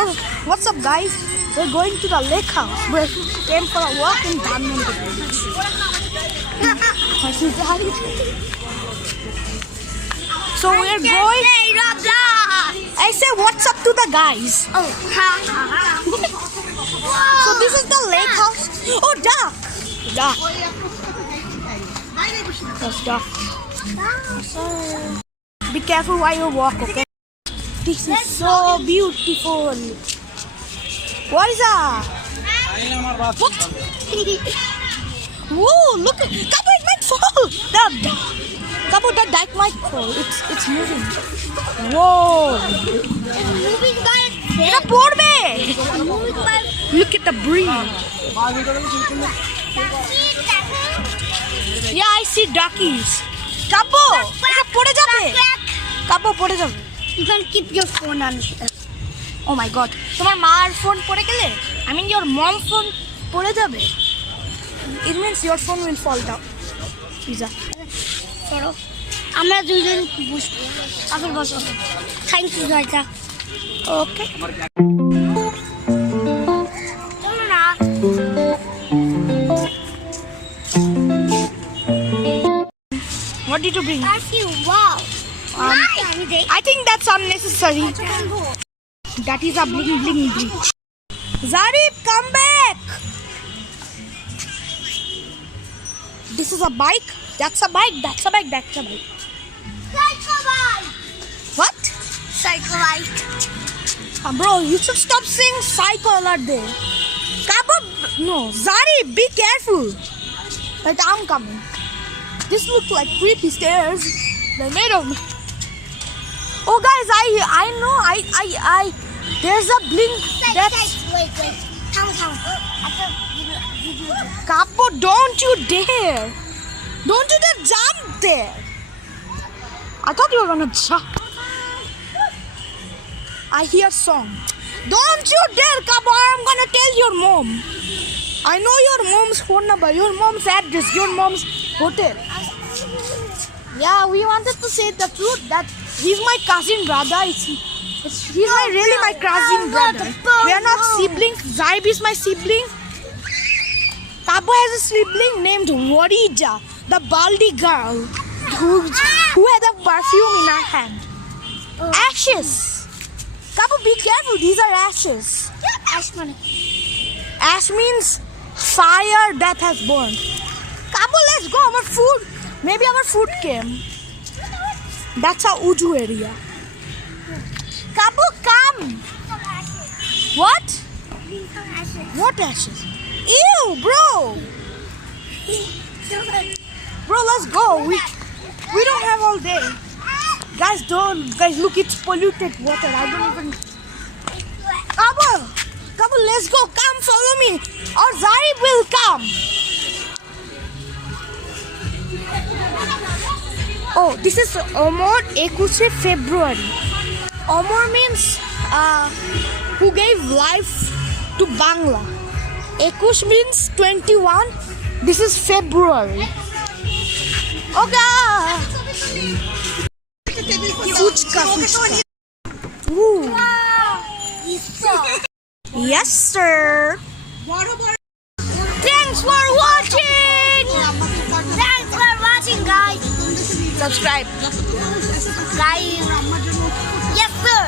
Kabo, what's up, guys? We're going to the lake house. We came for a walk in Diamond Beach. So we're going. I say what's up to the guys. Oh, So this is the lake house. Oh, duck. Duck. That's duck. Be careful while you walk, okay? This is so beautiful. What is that? What? Whoa, look at Kabo, it might fall. Kabo, that dike might fall. It's moving. Whoa. moving by It's porbe. moving by Look at the breeze. Yeah, I see duckies. Kabo, এটা পড়ে যাবে। Kabo, পড়ে যাবে। You can keep your phone on. Oh my god. তোমার মার phone পড়ে গেলে, I mean your mom phone পড়ে যাবে। It means your phone will fall down. Pizza. করো আমরা দুজন বসবো আবার বসো থ্যাংক ইউ গাইজা Okay. চলো না What did you bring? Perfume wow I think that's unnecessary. That is a bling bling bridge. Zarif, come back. This is a bike. That's a bike. That's a bike. That's a bike. cycle bike What? cycle bike Bro, you should stop saying cycle out there. Kabo, no. Zarif, be careful. But I'm coming. This looks like creepy stairs. They made of. Oh, guys, I know. There's a blink. That's. wait come Kabo, don't you dare! Don't you dare jump there! I thought you were gonna jump. I hear song. Don't you dare, Kabo! I'm gonna tell your mom. I know your mom's phone number, your mom's address, your mom's hotel. Yeah, we wanted to say the truth that he's my cousin brother. He's really my cousin brother. We are not siblings. Zaib is my sibling. Kabo has a sibling named Warija, the baldy girl who had a perfume in her hand. Ashes. Kabo, be careful. These are ashes. ash money Ash means fire that has burned. Kabo, let's go. Our food. Maybe our food came. That's our Uju area. Kabo, come. What? What ashes? Ew, bro. Bro, let's go. We don't have all day. Guys, look, it's polluted water. I don't even. Kabo, let's go. Come, follow me. Or Zarif will come. Oh, this is Omor 21 February. Omor means who gave life to Bangla. 21 means 21. This is February. Okay. Fuchka. Ooh. Yes, sir. Thanks for watching. thanks for watching guys Subscribe. guys yes sir